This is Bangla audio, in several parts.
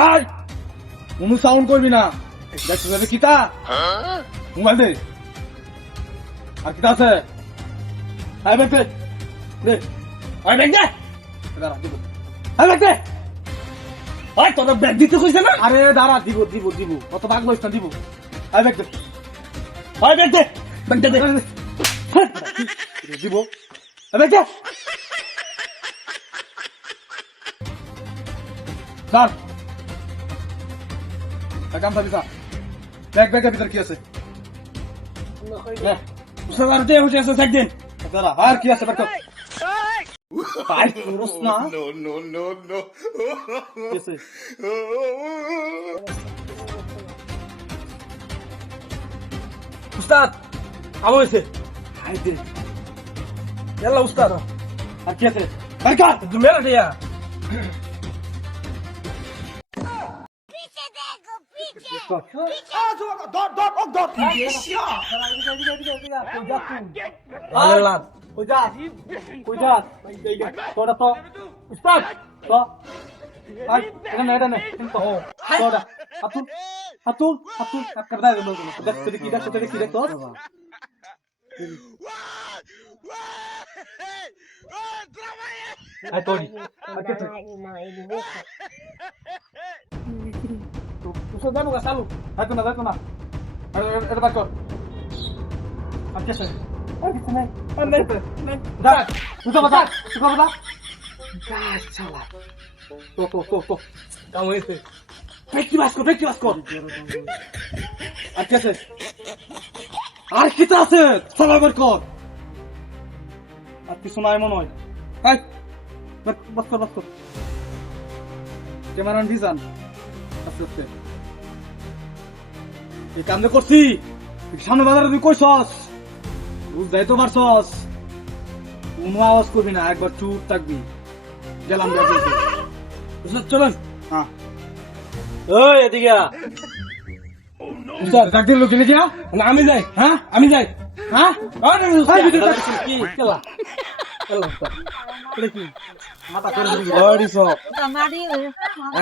আই কোনো সাউন্ড করবি না দেখছিস এটা কিতা মোবাইল দে আর কিতা আছে আই ব্যাগ দে দে আই ব্যাগ দে দাঁড়া দিব আই ব্যাগ দে আই তোর ব্যাগ দিতে কইছে না আরে দাঁড়া দিব দিব দিব কত ভাগ লইছ না দিব আই ব্যাগ দে আই ব্যাগ দে ব্যাগ দে দিব আই ব্যাগ দে স্যার কাম থাকি স্যার ব্যাগের ভিতর কি আছে স্যার দে হচ্ছে আছে একদিন দাঁড়া আর কি আছে দেখো আই পুরুষ না নো নো নো নো কেসে উস্তাদ আমো এসে আই দে এলা উস্তাদ আর কি আছে কাকা তুমি মেলা দিয়া Usah buka salu. Aku na. Ada bakor. Apa sih? Ada sana. Dah. Usah bata. Salah. Tuh. Kamu itu. Peki basko. Apa sih? আর কিতা আছে সালা bakor. আপনি শোনায় মনে হয় হাই বাস কর ক্যামেরা ডিজাইন আস্তে এই কাম করছি সামনে বাজারে তুই কইছস বুঝাই তো পারছস কোনো আওয়াজ করবি না একবার চুপ থাকবি গেলাম চলেন হ্যাঁ ওই এদিকে ডাক্তার লোক কিনে যা না আমি যাই হ্যাঁ আমি যাই হ্যাঁ কি খেলা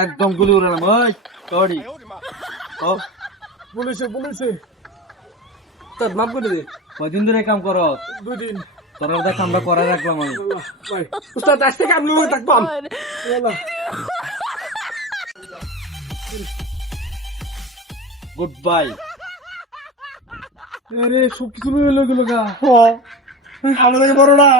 একদম গুলি উড়ালাম ওই সরি পুলিশে তোর মাপ করে দে কয়দিন ধরে কাম কর 2 দিন তোর দেখ আমরা করে রাখলাম আমি উস্তাদ আসতে কাম লুই থাকবাম গুড বাই আরে সব কিছু লয়ে গেল গা আমাদের বড় না